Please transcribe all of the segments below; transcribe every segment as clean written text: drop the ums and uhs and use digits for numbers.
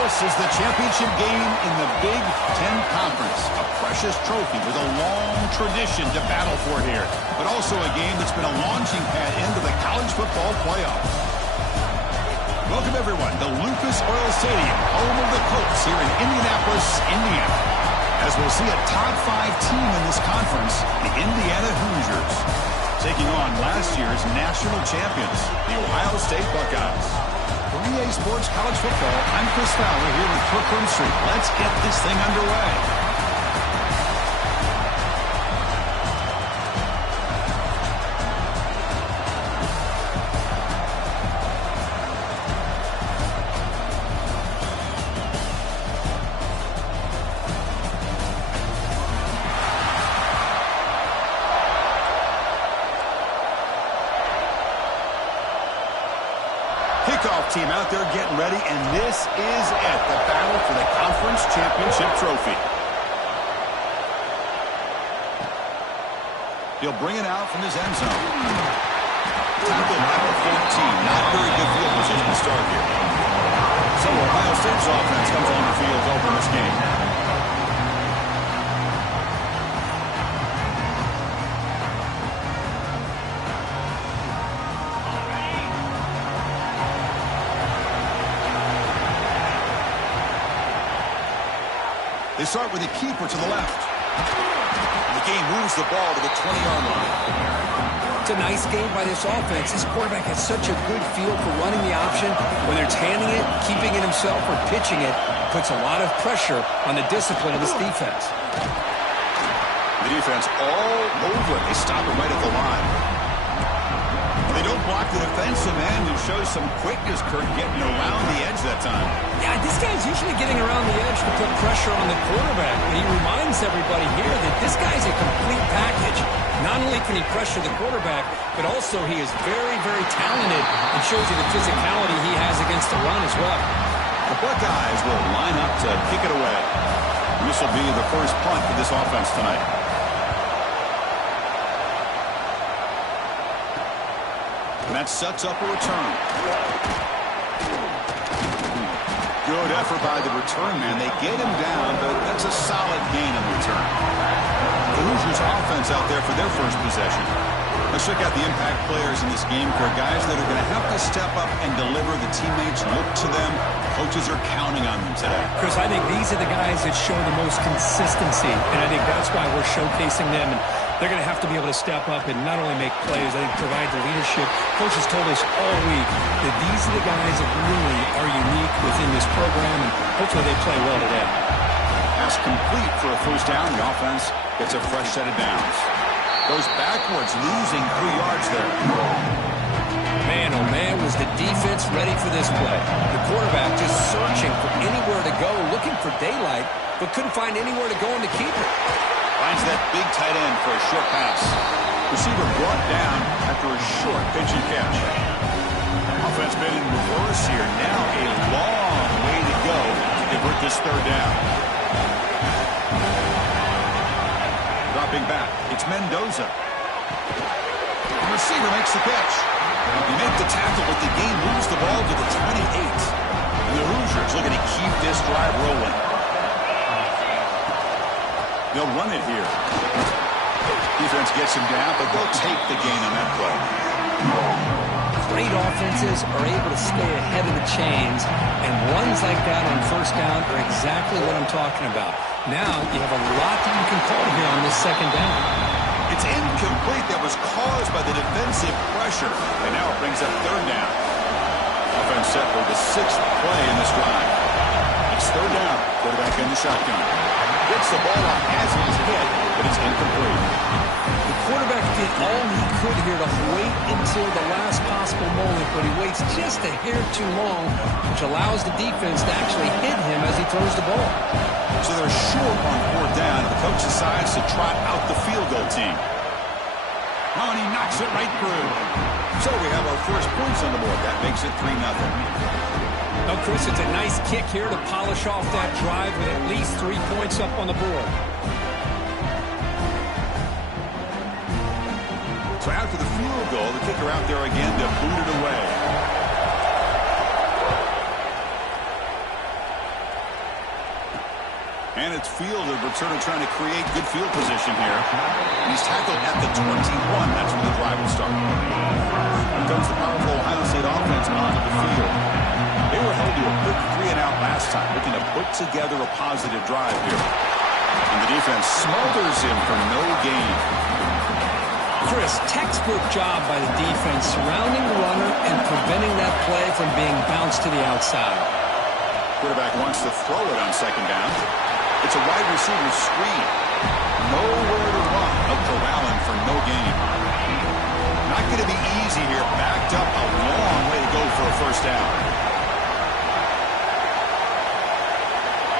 This is the championship game in the Big Ten Conference. A precious trophy with a long tradition to battle for here. But also a game that's been a launching pad into the college football playoffs. Welcome, everyone, to Lucas Oil Stadium, home of the Colts here in Indianapolis, Indiana. As we'll see a top 5 team in this conference, the Indiana Hoosiers, taking on last year's national champions, the Ohio State Buckeyes. For EA Sports College Football, I'm Chris Fowler here with Kirk Street. Let's get this thing underway. Kickoff team out there getting ready, and this is it, the battle for the conference championship trophy. He'll bring it out from his end zone. Tackled at the 14. Not very good field position to start here. So Ohio State's offense comes on the field to open this game. They start with a keeper to the left. The game moves the ball to the 20-yard line. It's a nice game by this offense. This quarterback has such a good feel for running the option. Whether it's handing it, keeping it himself, or pitching it, puts a lot of pressure on the discipline of this defense. The defense all over it. They stop it right at the line. They don't block the defensive end, who shows some quickness, Kirk, getting around the edge that time. Yeah, this guy's usually getting around the edge to put pressure on the quarterback. But he reminds everybody here that this guy's a complete package. Not only can he pressure the quarterback, but also he is very, very talented and shows you the physicality he has against the run as well. The Buckeyes will line up to kick it away. This will be the first punt for this offense tonight. And that sets up a return. Good effort by the return man. They get him down, but that's a solid gain on the return. The Hoosiers offense out there for their first possession. Let's check out the impact players in this game for guys that are going to have to step up and deliver. The teammates look to them. Coaches are counting on them today. Chris, I think these are the guys that show the most consistency, and I think that's why we're showcasing them. And they're going to have to be able to step up and not only make plays, I think provide the leadership. Coaches told us all week that these are the guys that really are unique within this program, and hopefully they play well today. Pass complete for a first down. The offense gets a fresh set of downs. Goes backwards, losing 3 yards there. Man, oh man, was the defense ready for this play. The quarterback just searching for anywhere to go, looking for daylight, but couldn't find anywhere to go in to keep it. Finds that big tight end for a short pass. Receiver brought down after a short pitch and catch. Offense been in reverse here. Now a long way to go to convert this third down. Dropping back, it's Mendoza. The receiver makes the catch. He made the tackle, but the game moves the ball to the 28. And the Hoosiers looking to keep this drive rolling. They'll run it here. Defense gets him down, but they'll take the gain on that play. Great offenses are able to stay ahead of the chains, and runs like that on first down are exactly what I'm talking about. Now you have a lot that you can call here on this second down. It's incomplete. That was caused by the defensive pressure, and now it brings up third down. Offense set for the 6th play in this drive. It's third down. Quarterback in the shotgun. Gets the ball off as he's hit, but it's incomplete. The quarterback did all he could here to wait until the last possible moment, but he waits just a hair too long, which allows the defense to actually hit him as he throws the ball. So they're short on 4th down. The coach decides to trot out the field goal team. Oh, and he knocks it right through. So we have our first points on the board. That makes it 3-0. Now, Chris, it's a nice kick here to polish off that drive with at least 3 points up on the board. So after the field goal, the kicker out there again to boot it away. And it's fielded, returner trying to create good field position here. And he's tackled at the 21. That's where the drive will start. Here comes the powerful Ohio State offense onto the field. They were held to a quick 3-and-out last time, looking to put together a positive drive here. And the defense smothers him for no gain. Chris, textbook job by the defense surrounding the runner and preventing that play from being bounced to the outside. Quarterback wants to throw it on second down. It's a wide receiver screen. Nowhere to run. Up to Allen for no gain. Not going to be easy here. Backed up a long way to go for a first down.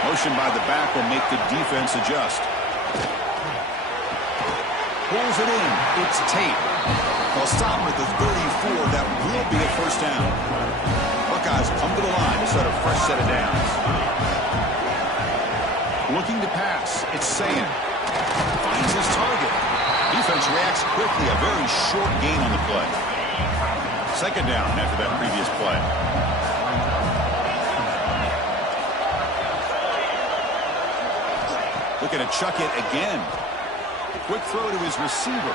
Motion by the back will make the defense adjust. Pulls it in. It's Tate. They'll stop him at the 34. That will be a first down. Buckeyes come to the line to start a fresh set of downs. Looking to pass. It's Sayan. Finds his target. Defense reacts quickly. A very short gain on the play. Second down after that previous play. Looking to chuck it again. Quick throw to his receiver.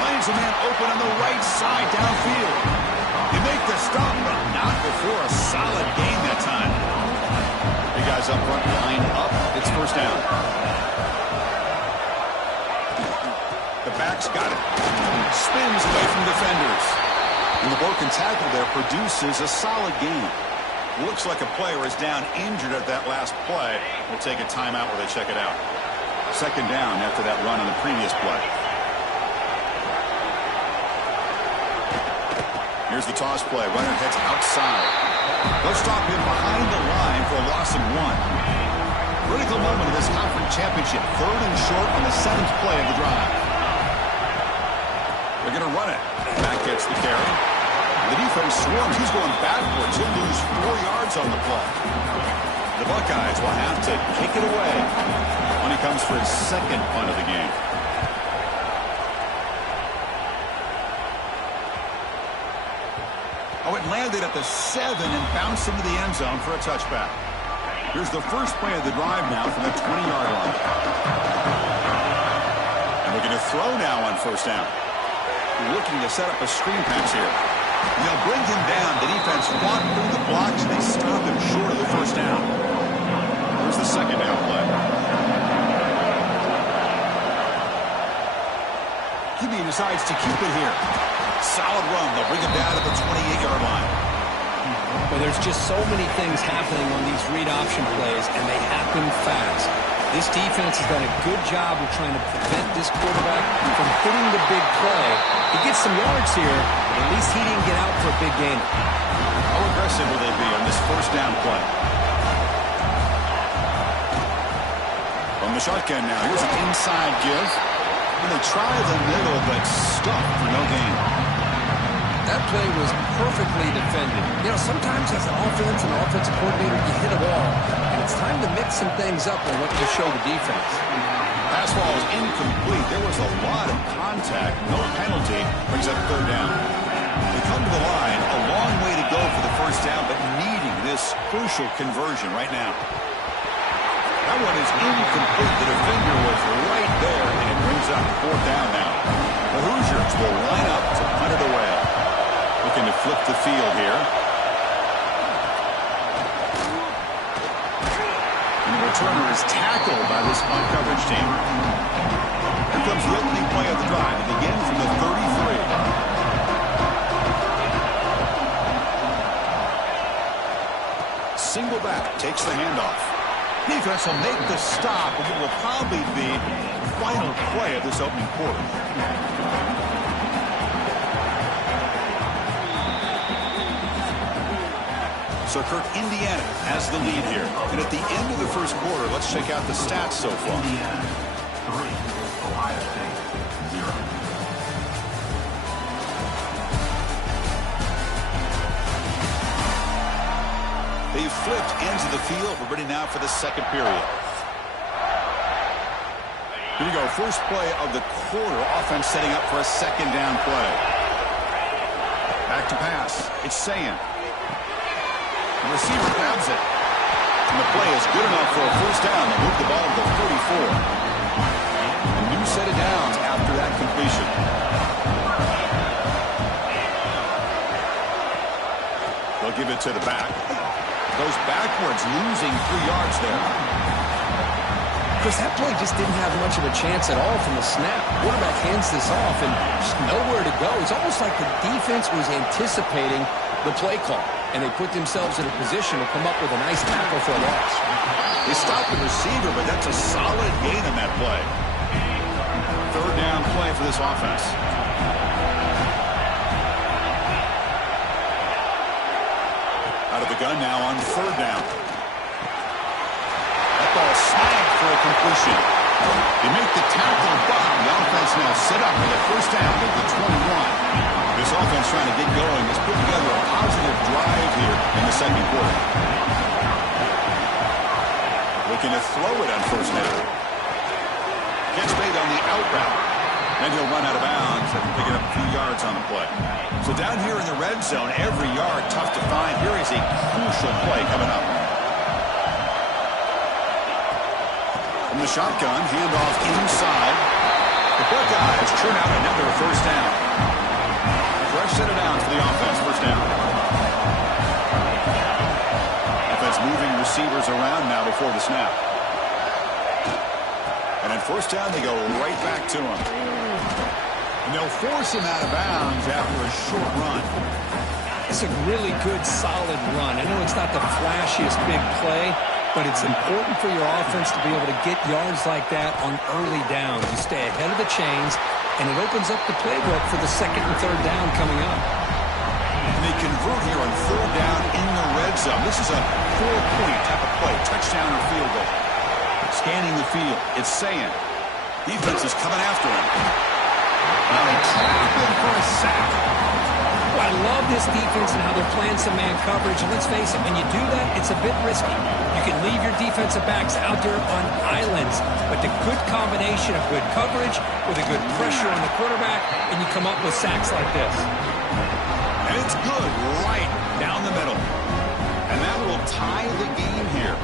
Finds a man open on the right side downfield. You make the stop, but not before a solid gain that time. The guys up front line up. It's first down. The back's got it. Spins away from defenders. And the broken tackle there produces a solid gain. Looks like a player is down injured at that last play. We'll take a timeout while they check it out. Second down after that run on the previous play. Here's the toss play. Runner heads outside. They'll stop him behind the line for a loss of 1. Critical moment of this conference championship. Third and short on the 7th play of the drive. They're going to run it. Back gets the carry. The defense swarms. He's going backwards. He'll lose 4 yards on the play. The Buckeyes will have to kick it away when he comes for his second punt of the game. Oh, it landed at the 7 and bounced into the end zone for a touchback. Here's the first play of the drive now from the 20-yard line. And we're going to throw now on first down. Looking to set up a screen pass here. And they'll bring him down. The defense fought through the blocks, and they stop him short of the first down. Here's the second down play. QB decides to keep it here. Solid run. They'll bring him down to the 28-yard line. Well, there's just so many things happening on these read option plays, and they happen fast. This defense has done a good job of trying to prevent this quarterback from hitting the big play. He gets some yards here, but at least he didn't get out for a big gain. How aggressive will they be on this first down play? From the shotgun now, here's an inside give. And they try the middle, but stuck for no gain. That play was perfectly defended. You know, sometimes as an offense and offensive coordinator, you hit a wall. And it's time to mix some things up and what to show the defense. Pass ball is incomplete. There was a lot of contact. No penalty. Brings up third down. They come to the line. A long way to go for the first down, but needing this crucial conversion right now. That one is incomplete. The defender was right there, and it brings up fourth down now. The Hoosiers will line up to punt it away. Looking to flip the field here. And the returner is tackled by this punt coverage team. Here comes the opening play of the drive. It begins from the 33. Single back takes the handoff. Defense will make the stop, and it will probably be the final play of this opening quarter. So Kirk, Indiana has the lead here. And at the end of the first quarter, let's check out the stats so far. Indiana 3, Ohio State 0. They've flipped ends of the field. We're ready now for the second period. Here we go. First play of the quarter. Offense setting up for a second down play. Back to pass. It's Sayan. The receiver grabs it. And the play is good enough for a first down to move the ball to the 44. A new set of downs after that completion. They'll give it to the back. Goes backwards, losing 3 yards there. Chris, that play just didn't have much of a chance at all from the snap. Quarterback hands this off and just nowhere to go. It's almost like the defense was anticipating the play call, and they put themselves in a position to come up with a nice tackle for a loss. They stopped the receiver, but that's a solid gain on that play. Third down play for this offense. Out of the gun now on third down. Ball snagged for a completion. They make the tackle, but the offense now set up for the first down at the 21. This offense trying to get going has put together a positive drive here in the second quarter. Looking to throw it on first down. Gets made on the out route. Then he'll run out of bounds after picking up a few yards on the play. So down here in the red zone, every yard tough to find. Here is a crucial play coming up. From the shotgun, handoff inside. The Buckeyes churn out another first down. Fresh set of downs for the offense, first down. Offense moving receivers around now before the snap. And at first down, they go right back to him. And they'll force him out of bounds after a short run. It's a really good, solid run. I know it's not the flashiest big play, but it's important for your offense to be able to get yards like that on early downs. You stay ahead of the chains, and it opens up the playbook for the second and third down coming up. And they convert here on third down in the red zone. This is a 4-point type of play, touchdown or field goal. Scanning the field, it's saying defense is coming after him. Now they trap him for a sack. Well, I love this defense and how they're playing some man coverage. And let's face it, when you do that, it's a bit risky. You can leave your defensive backs out there on islands, but the good combination of good coverage with a good pressure on the quarterback, and you come up with sacks like this. And it's good right down the middle. And that will tie the game here.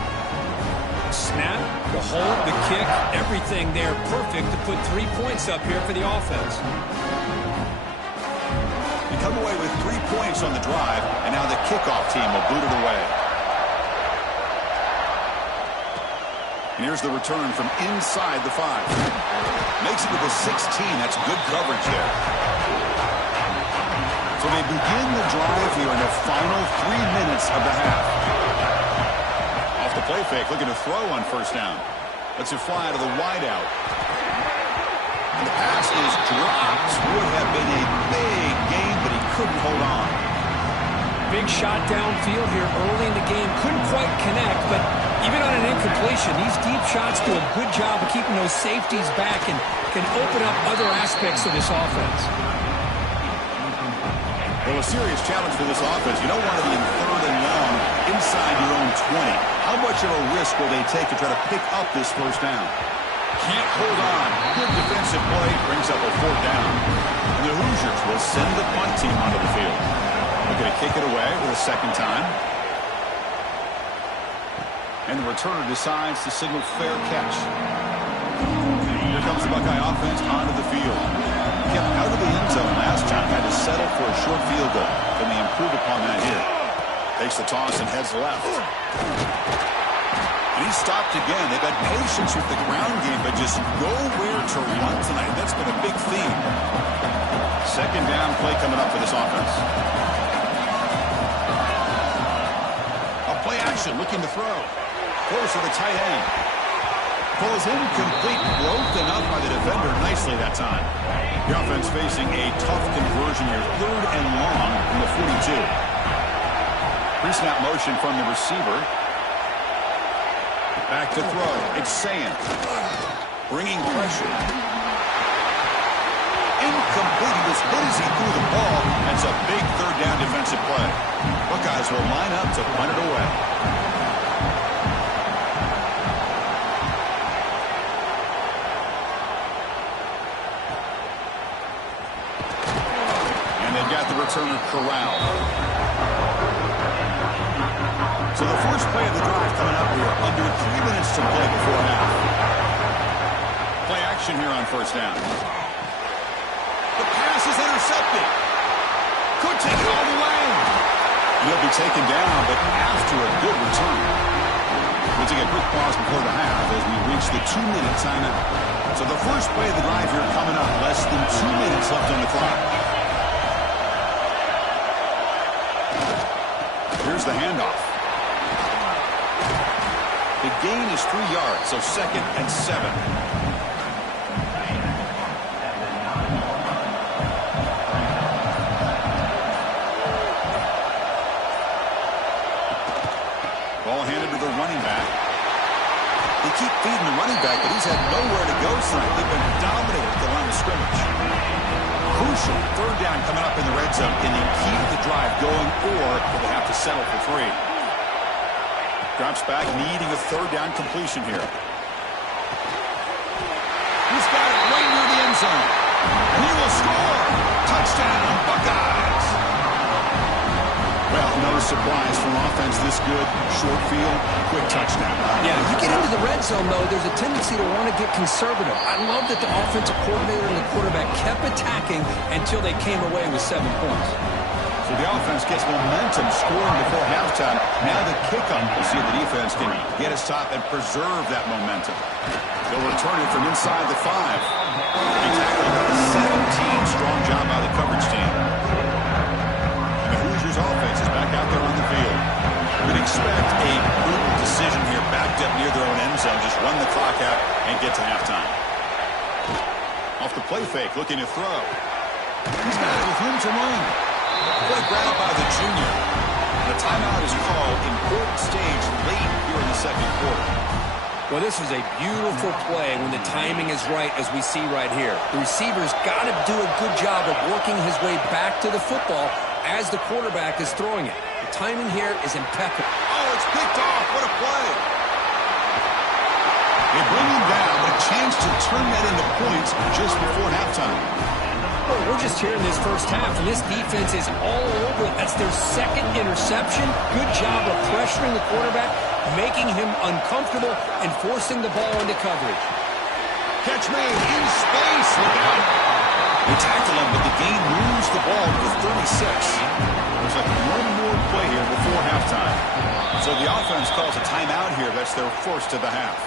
Snap, the hold, the kick, everything there perfect to put 3 points up here for the offense. You come away with 3 points on the drive, and now the kickoff team will boot it away. And here's the return from inside the 5. Makes it to the 16. That's good coverage there. So they begin the drive here in the final 3 minutes of the half. Off the play fake, looking to throw on first down. Lets it fly to the wideout. And the pass is dropped. Would have been a big gain, but he couldn't hold on. Big shot downfield here early in the game. Couldn't quite connect, but even on an incompletion, these deep shots do a good job of keeping those safeties back and can open up other aspects of this offense. Well, a serious challenge for this offense. You don't want to be in third and long inside your own 20. How much of a risk will they take to try to pick up this first down? Can't hold on. Good defensive play brings up a fourth down. And the Hoosiers will send the punt team onto the field. They're going to kick it away for the second time. And the returner decides to signal fair catch. Here comes the Buckeye offense onto the field. Kept out of the end zone last time. Had to settle for a short field goal. Can they improve upon that here? Takes the toss and heads left. And he stopped again. They've had patience with the ground game, but just nowhere to run tonight. That's been a big theme. Second down play coming up for this offense. A play action, looking to throw. Close to the tight end. Ball is incomplete, broken up by the defender nicely that time. The offense facing a tough conversion here. Third and long from the 42. Pre-snap motion from the receiver. Back to throw. It's Sand. Bringing pressure. Incomplete. He was hit as he threw the ball. That's a big third down defensive play. Buckeyes will line up to punt it away. And they've got the returner corralled. So the first play of the drive coming up here. Under 3 minutes to play before half. Play action here on first down. The pass is intercepted. Could take it all the way. He'll be taken down, but after a good return. We'll take a quick pause before the half as we reach the 2-minute timeout. So the first play of the drive here coming up. Less than 2 minutes left on the clock. Here's the handoff. The gain is 3 yards, so 2nd and 7. Ball handed to the running back. They keep feeding the running back, but he's had nowhere to go tonight. They've been dominated at the line of scrimmage. Crucial 3rd down coming up in the red zone. Can they keep the drive going, or will they have to settle for 3? Drops back, needing a 3rd down completion here. He's got it right near the end zone. And he will score. Touchdown, Buckeyes. Well, no surprise from offense this good. Short field, quick touchdown. Yeah, you get into the red zone, though, there's a tendency to want to get conservative. I love that the offensive coordinator and the quarterback kept attacking until they came away with 7 points. So the offense gets momentum scoring before halftime. Now the kickoff. We'll see if the defense can get a stop and preserve that momentum. They'll return it from inside the 5. He tackled about a 17. Strong job by the coverage team. And the Hoosiers offense is back out there on the field. We'd expect a brutal decision here, backed up near their own end zone. Just run the clock out and get to halftime. Off the play fake, looking to throw. He's got it with room to run. Good grab by the junior. The timeout is called. Important stage late here in the 2nd quarter. Well, this is a beautiful play when the timing is right, as we see right here. The receiver's got to do a good job of working his way back to the football as the quarterback is throwing it. The timing here is impeccable. Oh, it's picked off. What a play. They bring him down, but a chance to turn that into points just before halftime. Well, we're just here in this first half, and this defense is all over it. That's their 2nd interception. Good job of pressuring the quarterback, making him uncomfortable, and forcing the ball into coverage. Catch made in space. Look out. They tackle him, but the gain moves the ball to the 36. There's like one more play here before halftime. So the offense calls a timeout here. That's their first of the half.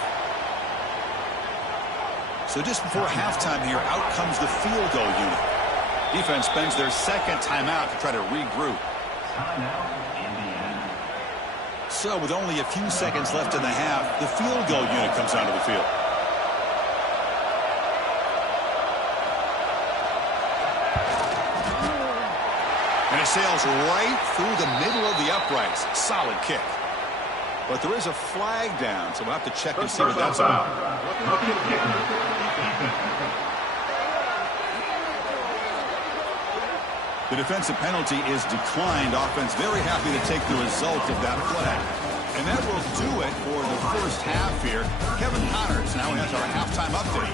So just before halftime here, out comes the field goal unit. Defense spends their 2nd timeout to try to regroup. So with only a few seconds left in the half, the field goal unit comes onto the field. And it sails right through the middle of the uprights. Solid kick. But there is a flag down, so we'll have to check and see what that's about. The defensive penalty is declined. Offense very happy to take the result of that flag. And that will do it for the first half here. Kevin Connors now has our halftime update.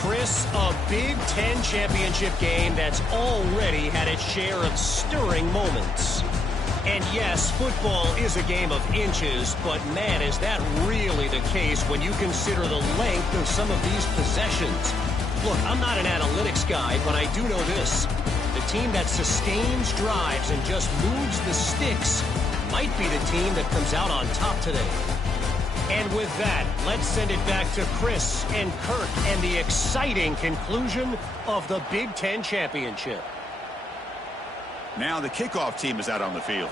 Chris, a Big Ten championship game that's already had its share of stirring moments. And yes, football is a game of inches, but man, is that really the case when you consider the length of some of these possessions. Look, I'm not an analytics guy, but I do know this. The team that sustains drives and just moves the sticks might be the team that comes out on top today. And with that, let's send it back to Chris and Kirk and the exciting conclusion of the Big Ten championship. Now the kickoff team is out on the field.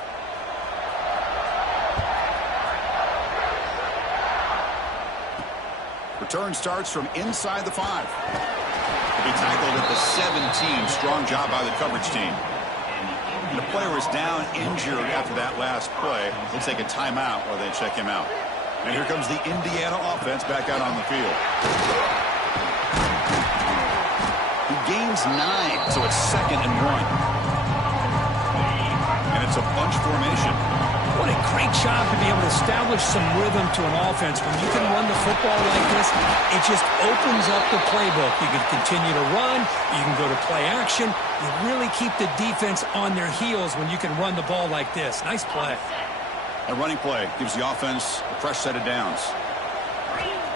Return starts from inside the 5. To be tackled at the 17. Strong job by the coverage team. And the player is down injured after that last play. They'll take a timeout while they check him out. And here comes the Indiana offense back out on the field. He gains 9, so it's 2nd and 1. It's a bunch formation. What a great job to be able to establish some rhythm to an offense. When you can run the football like this, it just opens up the playbook. You can continue to run. You can go to play action. You really keep the defense on their heels when you can run the ball like this. Nice play. A running play gives the offense a fresh set of downs.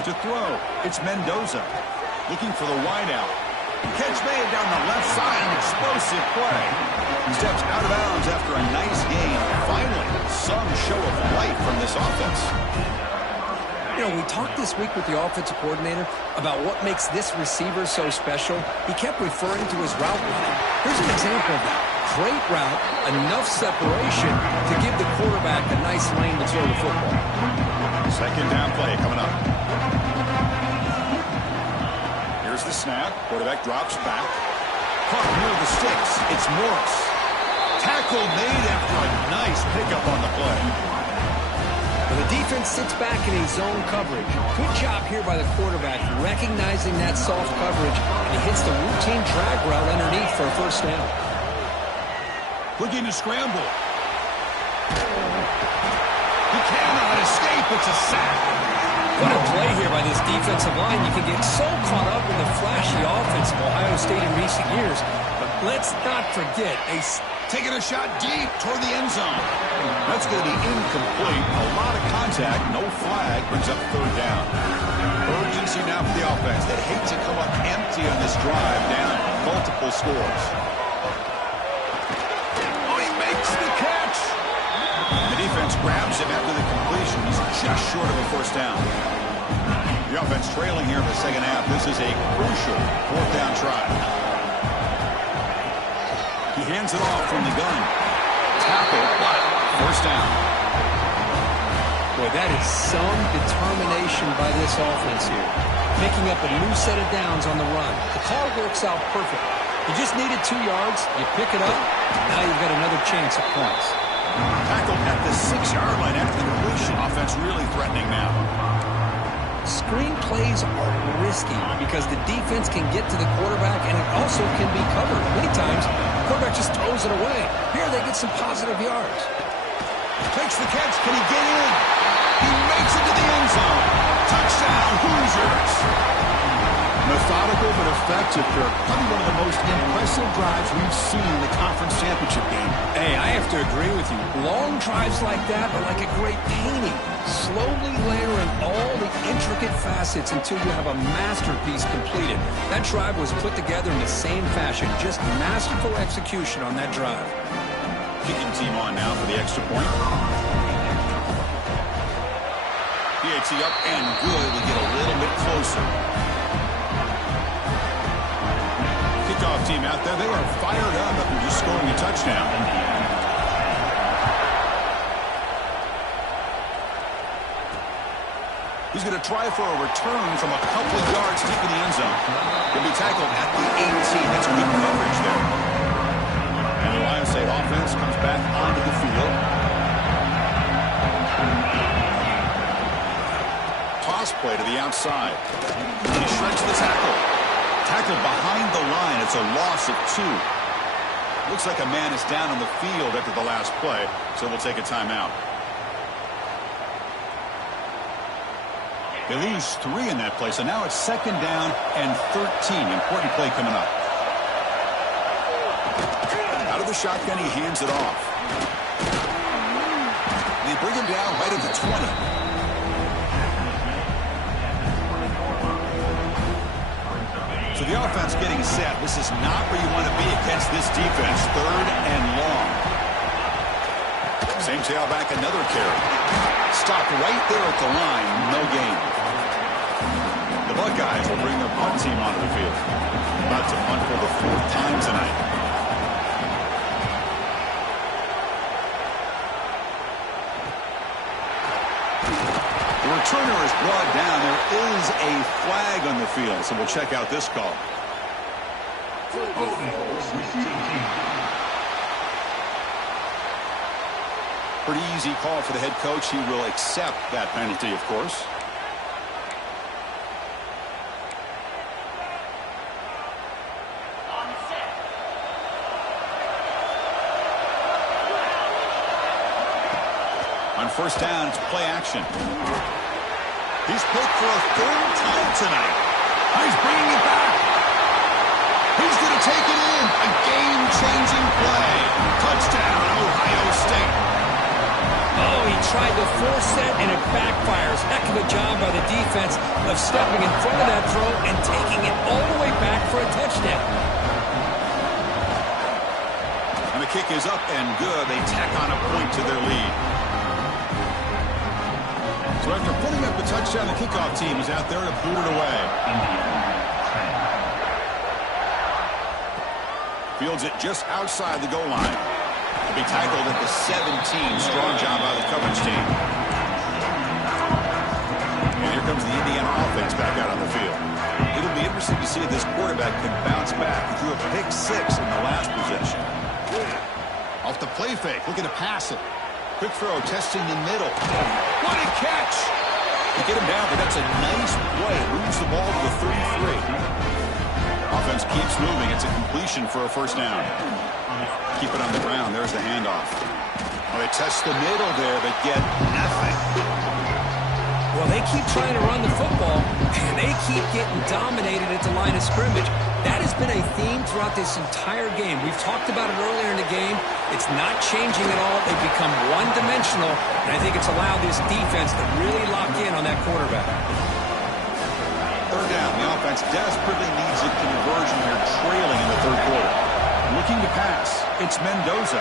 To throw, it's Mendoza looking for the wideout. Catch made down the left side, an explosive play. He steps out of bounds after a nice gain. Finally, some show of life from this offense. You know, we talked this week with the offensive coordinator about what makes this receiver so special. He kept referring to his route running. Here's an example of that. Great route, enough separation to give the quarterback a nice lane to throw the football. Second down play coming up. Here's the snap. Quarterback drops back. Caught near the sticks. It's Morris. Tackle made after a nice pickup on the play. Well, the defense sits back in a zone coverage. Good job here by the quarterback, recognizing that soft coverage, and he hits the routine drag route underneath for a first down. Looking to scramble. He cannot escape. It's a sack. What a play here by this defensive line. You can get so caught up in the flashy offense of Ohio State in recent years. But let's not forget, taking a shot deep toward the end zone. That's going to be incomplete. A lot of contact. No flag. Brings up third down. Urgency now for the offense. They'd hate to come up empty on this drive, down multiple scores. Oh, he makes the catch. The defense grabs him after the completion. He's just short of a first down. The offense trailing here in the second half. This is a crucial fourth down try. He hands it off from the gun. Tackle, but first down. Boy, that is some determination by this offense here. Picking up a new set of downs on the run. The call works out perfect. You just needed 2 yards. You pick it up. Now you've got another chance at points. Tackled at the 6-yard line after the completion. Offense really threatening now. Screen plays are risky because the defense can get to the quarterback and it also can be covered. Many times, the quarterback just throws it away. Here they get some positive yards. Takes the catch. Can he get in? He makes it to the end zone. Touchdown, Hoosiers. Methodical but effective, Kirk. Probably one of the most impressive drives we've seen in the conference championship game. Hey, I have to agree with you. Long drives like that are like a great painting. Slowly layering all the intricate facets until you have a masterpiece completed. That drive was put together in the same fashion. Just masterful execution on that drive. Kicking team on now for the extra point. PAT up and good. We get a little bit closer. Kickoff team out there. They are fired up after just scoring a touchdown. He's going to try for a return from a couple of yards deep in the end zone. He'll be tackled at the 18. That's weak coverage there. And the Ohio State offense comes back onto the field. Toss play to the outside. He shreds the tackle. Tackled behind the line. It's a loss of 2. Looks like a man is down on the field after the last play, so we'll take a timeout. They lose 3 in that play, so now it's second down and 13. Important play coming up. Out of the shotgun, he hands it off. They bring him down right at the 20. So the offense getting set. This is not where you want to be against this defense. Third and long. Same tailback, another carry. Stopped right there at the line. No gain. The Buckeyes will bring their punt team onto the field. About to punt for the 4th time tonight. The returner is brought down. There is a flag on the field, so we'll check out this call. Pretty easy call for the head coach. He will accept that penalty, of course. On first down, it's play action. He's picked for a 3rd time tonight. He's bringing it back. He's going to take it in. A game-changing play. Touchdown, Ohio State. Oh, he tried a force set, and it backfires. Heck of a job by the defense of stepping in front of that throw and taking it all the way back for a touchdown. And the kick is up and good. They tack on a point to their lead. So after putting up the touchdown, the kickoff team is out there to boot it away. Fields it just outside the goal line. He'll be tackled at the 17. Strong job by the coverage team. And here comes the Indiana offense back out on the field. It'll be interesting to see if this quarterback can bounce back. He threw a pick 6 in the last possession. Off the play fake, looking to pass it. Quick throw, testing the middle. What a catch! You get him down, but that's a nice play. Moves the ball to the 33. Offense keeps moving. It's a completion for a first down. Keep it on the ground. There's the handoff. Well, they test the middle there, but get nothing. Well, they keep trying to run the football, and they keep getting dominated at the line of scrimmage. That has been a theme throughout this entire game. We've talked about it earlier in the game. It's not changing at all. They've become one-dimensional, and I think it's allowed this defense to really lock in on that quarterback. Third down. The offense desperately needs a conversion here, trailing in the third quarter. Looking to pass. It's Mendoza.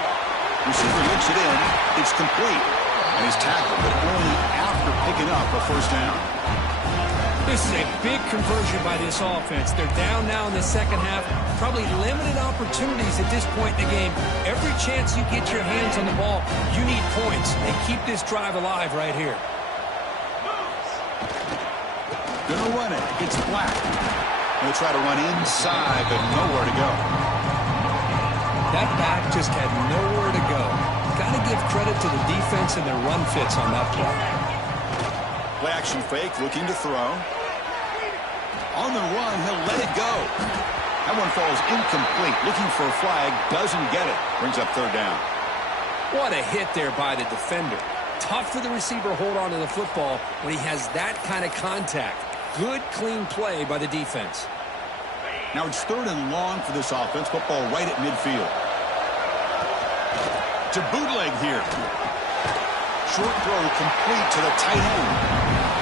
Receiver looks it in. It's complete. And he's tackled, but only after picking up a first down. This is a big conversion by this offense. They're down now in the second half. Probably limited opportunities at this point in the game. Every chance you get your hands on the ball, you need points. They keep this drive alive right here. Gonna run it. It's Black. They'll try to run inside, but nowhere to go. That back just had nowhere to go. Got to give credit to the defense and their run fits on that play. Play action fake, looking to throw. On the run, he'll let it go. That one falls incomplete. Looking for a flag, doesn't get it. Brings up third down. What a hit there by the defender. Tough for the receiver to hold on to the football when he has that kind of contact. Good, clean play by the defense. Now it's third and long for this offense. Football right at midfield. To bootleg here. Short throw complete to the tight end.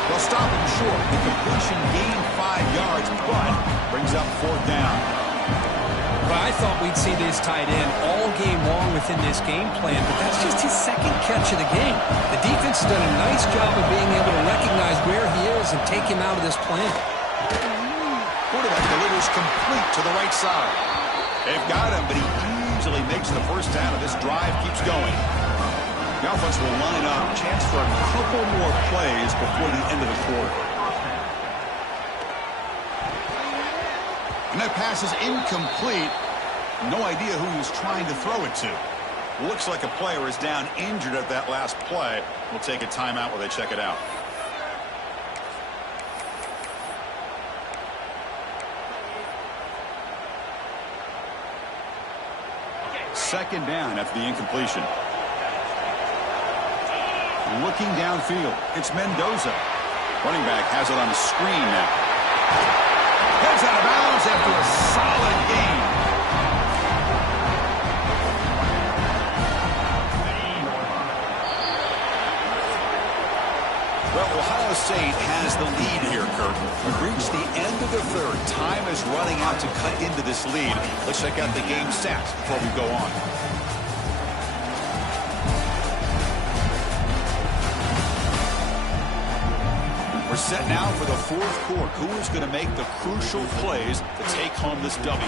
They'll stop him short. The completion gained 5 yards, but brings up fourth down. Well, I thought we'd see this tight end all game long within this game plan, but that's just his second catch of the game. The defense has done a nice job of being able to recognize where he is and take him out of this plan. Quarterback delivers complete to the right side. They've got him, but he easily makes the first down, and this drive keeps going. The offense will line up. Chance for a couple more plays before the end of the quarter. And that pass is incomplete. No idea who he was trying to throw it to. Looks like a player is down injured at that last play. We'll take a timeout while they check it out. Second down after the incompletion. Looking downfield. It's Mendoza. Running back has it on the screen now. Heads out of bounds after a solid gain. Well, Ohio State has the lead here, Kurt. We've reached the end of the third. Time is running out to cut into this lead. Let's check out the game stats before we go on. We're set now for the fourth quarter. Who is going to make the crucial plays to take home this W?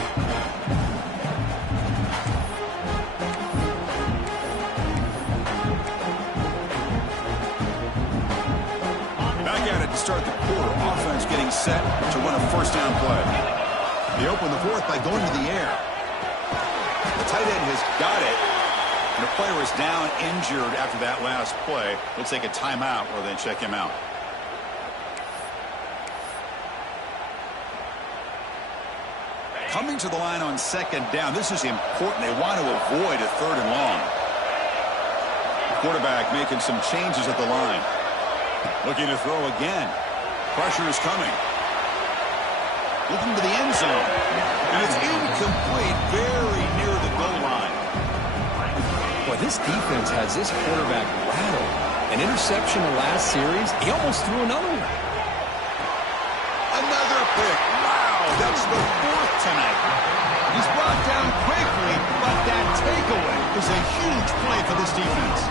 Back at it to start the quarter. Offense getting set to run a first down play. They open the fourth by going to the air. The tight end has got it. And the player is down injured after that last play. We'll take a timeout or then check him out. Coming to the line on second down. This is important. They want to avoid a third and long. The quarterback making some changes at the line. Looking to throw again. Pressure is coming. Looking to the end zone. And it's incomplete, very near the goal line. Boy, this defense has this quarterback rattled. An interception the last series. He almost threw another one. Another pick. Wow, that's the 4th tonight. He's brought down quickly, but that takeaway is a huge play for this defense.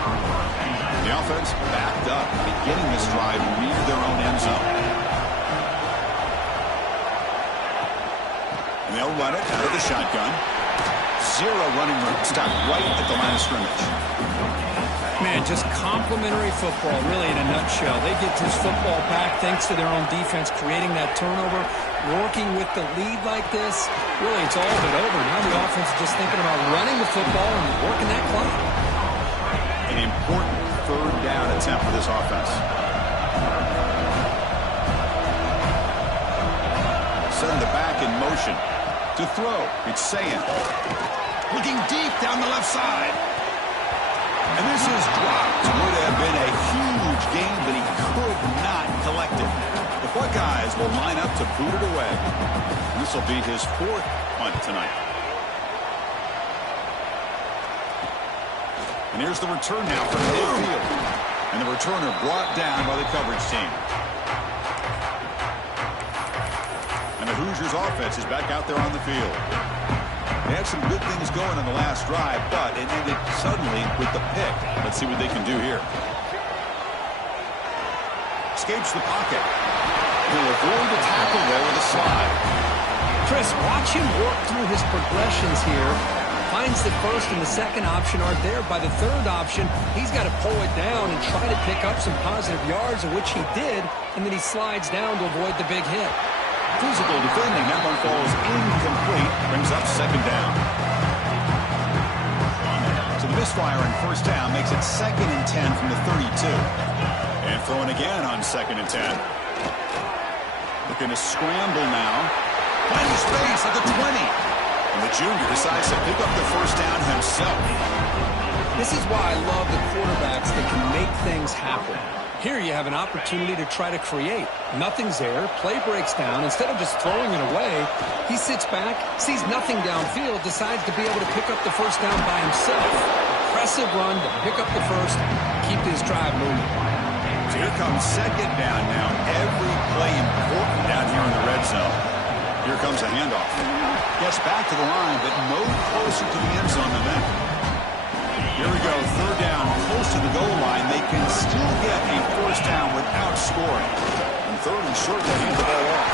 The offense backed up, beginning this drive near their own end zone. And they'll run it out of the shotgun. Zero running room. Stopped right at the line of scrimmage. Man, just complimentary football, really, in a nutshell. They get this football back thanks to their own defense, creating that turnover, working with the lead like this. Really, it's all but over. Now the offense is just thinking about running the football and working that clock. An important 3rd down attempt for this offense. Send the back in motion. To throw, it's Sayan. Looking deep down the left side. And this is dropped. Would have been a huge gain, but he could not collect it. The Buckeyes will line up to boot it away. This will be his 4th punt tonight. And here's the return now from midfield. And the returner brought down by the coverage team. And the Hoosiers offense is back out there on the field. They had some good things going in the last drive, but it ended suddenly with the pick. Let's see what they can do here. Escapes the pocket. He'll avoid the tackle there with a slide. Chris, watch him work through his progressions here. Finds the first and the second option aren't there. By the 3rd option, he's got to pull it down and try to pick up some positive yards, of which he did, and then he slides down to avoid the big hit. Physical defending. That one falls incomplete. Brings up 2nd down. So the misfire on 1st down makes it 2nd and 10 from the 32. And throwing again on 2nd and 10. Looking to scramble now. Finding space at the 20. And the junior decides to pick up the 1st down himself. This is why I love the quarterbacks that can make things happen. Here you have an opportunity to try to create. Nothing's there. Play breaks down. Instead of just throwing it away, he sits back, sees nothing downfield, decides to be able to pick up the 1st down by himself. Impressive run to pick up the 1st, keep this drive moving. So here comes 2nd down now. Every play important down here in the red zone. Here comes a handoff. Gets back to the line, but no closer to the end zone than that. Here we go, 3rd down, close to the goal line. They can still get a 1st down without scoring. And 3rd and short, they hand the ball off.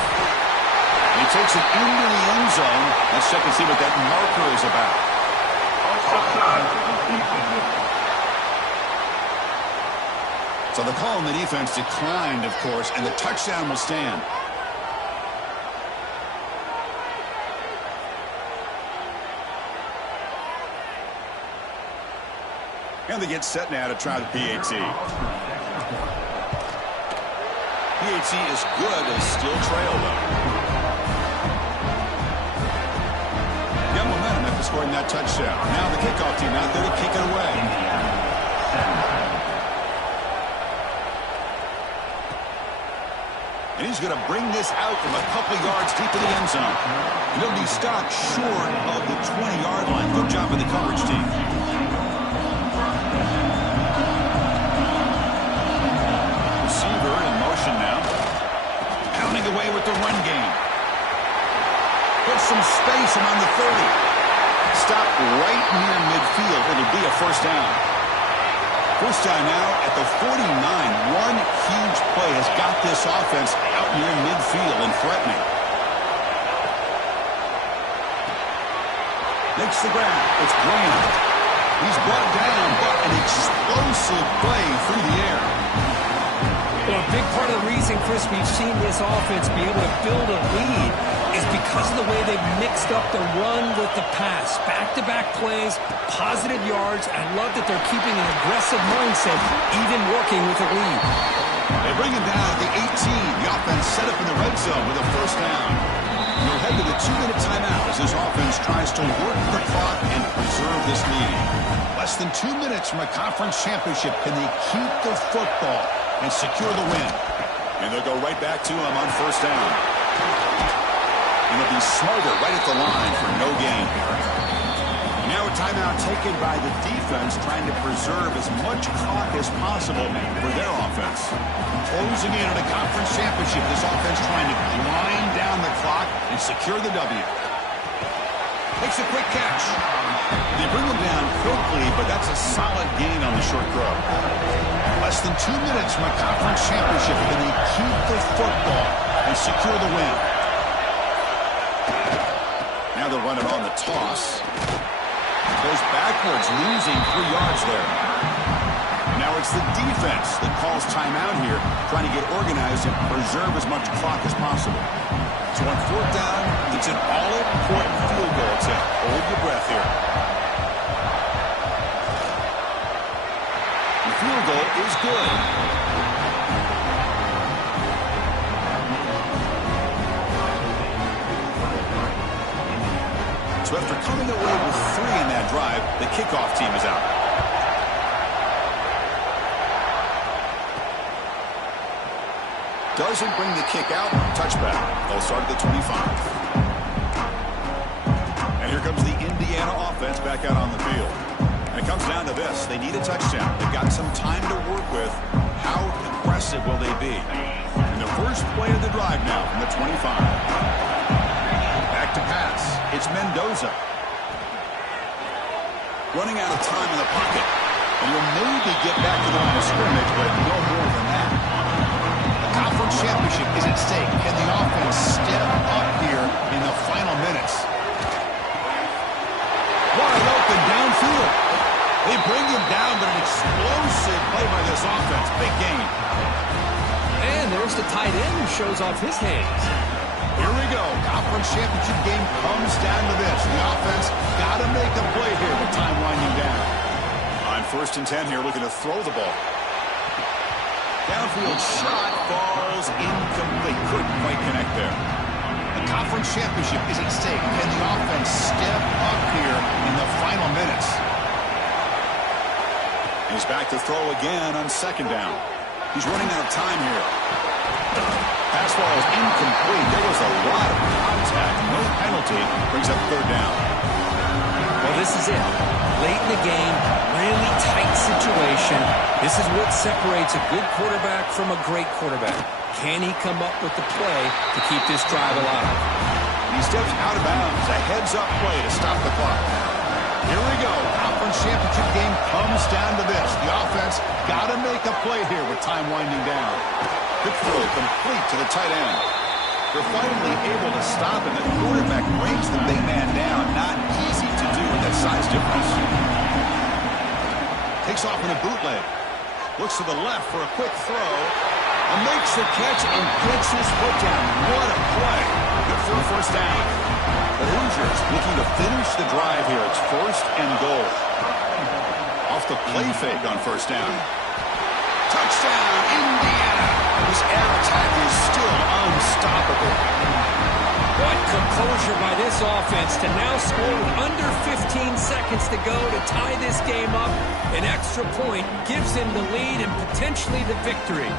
And he takes it into the end zone. Let's check and see what that marker is about. So the call on the defense declined, of course, and the touchdown will stand. And they get set now to try the PAT. PAT is good as still trail, though. Got momentum after scoring that touchdown. Now the kickoff team out there to kick it away. And he's going to bring this out from a couple yards deep in the end zone. And he'll be stopped short of the 20-yard line. Good job of the coverage team. Away with the run game. Put some space around the 30. Stop right near midfield. It'll be a 1st down. 1st down now at the 49. One huge play has got this offense out near midfield and threatening. Makes the grab. It's Graham. He's brought down, but an explosive play through the air. Well, a big part of the reason, Chris, we've seen this offense be able to build a lead is because of the way they've mixed up the run with the pass. Back-to-back plays, positive yards. I love that they're keeping an aggressive mindset, even working with a lead. They bring him down at the 18. The offense set up in the red zone with a 1st down. And they'll head to the 2-minute timeout as this offense tries to work the clock and preserve this lead. Less than 2 minutes from a conference championship. Can they keep the football and secure the win? And they'll go right back to him on 1st down. And they'll be smarter right at the line for no gain. And now it timeout taken by the defense, trying to preserve as much clock as possible for their offense. Closing in on a conference championship, this offense trying to grind down the clock and secure the W. Makes a quick catch. They bring him down quickly, but that's a solid gain on the short throw. Less than 2 minutes from a conference championship, and they keep the football and secure the win. Now they'll run it on the toss. Goes backwards, losing 3 yards there. Now it's the defense that calls timeout here, trying to get organized and preserve as much clock as possible. So on 4th down, it's an all-important field goal attempt. Hold your breath here. The field goal is good. So after coming away with 3 in that drive, the kickoff team is out. Doesn't bring the kick out. Touchback. They'll start at the 25. And here comes the Indiana offense back out on the field. And it comes down to this. They need a touchdown. They've got some time to work with. How aggressive will they be? And the first play of the drive now from the 25. Back to pass. It's Mendoza. Running out of time in the pocket. And he'll maybe get back to the line of scrimmage, but no more than that. Conference championship is at stake. Can the offense step up here in the final minutes? Wide open downfield. They bring him down, but an explosive play by this offense. Big game. And there's the tight end who shows off his hands. Here we go. Conference championship game comes down to this. The offense got to make a play here with time winding down. On 1st and 10 here, looking to throw the ball. Downfield shot falls incomplete. Couldn't quite connect there. The conference championship is at stake. Can the offense step up here in the final minutes? He's back to throw again on 2nd down. He's running out of time here. Pass ball is incomplete. There was a lot of contact. No penalty. Brings up 3rd down. Well, this is it. Late in the game, really tight situation. This is what separates a good quarterback from a great quarterback. Can he come up with the play to keep this drive alive? He steps out of bounds. A heads-up play to stop the clock. Here we go. Conference championship game comes down to this. The offense got to make a play here with time winding down. Quick throw complete to the tight end. They're finally able to stop him. The quarterback brings the big man down. Not easy to do with that size difference. Takes off in a bootleg. Looks to the left for a quick throw. And makes the catch and gets his foot down. What a play. Good for a 1st down. The Hoosiers looking to finish the drive here. It's 1st and goal. Off the play fake on 1st down. Touchdown, Indiana. This air attack is still unstoppable. What composure by this offense to now score with under 15 seconds to go to tie this game up. An extra point gives them the lead and potentially the victory.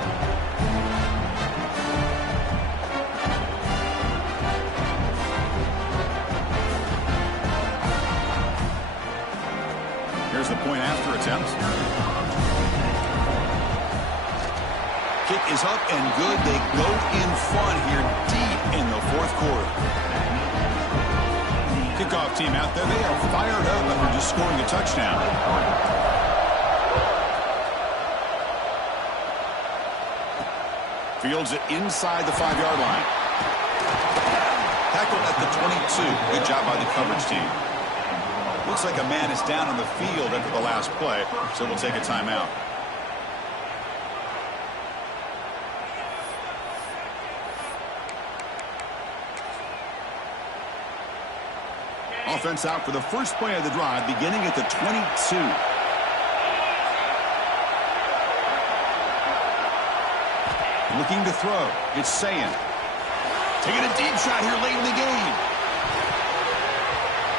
Here's the point after attempt. Kick is up and good. They go in front here deep in the 4th quarter. Kickoff team out there. They are fired up after just scoring a touchdown. Fields it inside the 5-yard line. Tackled at the 22. Good job by the coverage team. Looks like a man is down on the field after the last play, so we'll take a timeout. Offense out for the first play of the drive, beginning at the 22. Looking to throw. It's Sayin. Taking a deep shot here late in the game.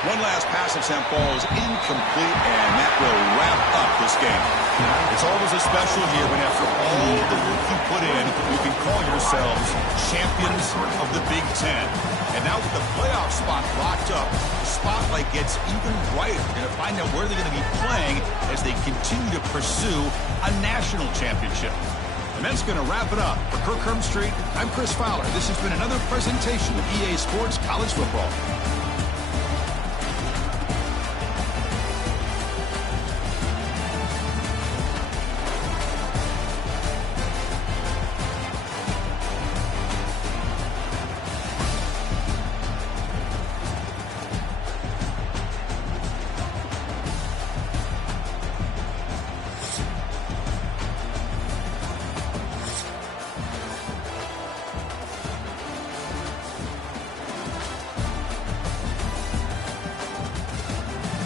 One last pass attempt falls incomplete, and that will wrap up this game. It's always a special year when after all the work you put in, you can call yourselves champions of the Big Ten. And now with the playoff spot locked up, the spotlight gets even brighter. We're going to find out where they're going to be playing as they continue to pursue a national championship. And that's going to wrap it up. For Kirk Street, I'm Chris Fowler. This has been another presentation of EA Sports College Football.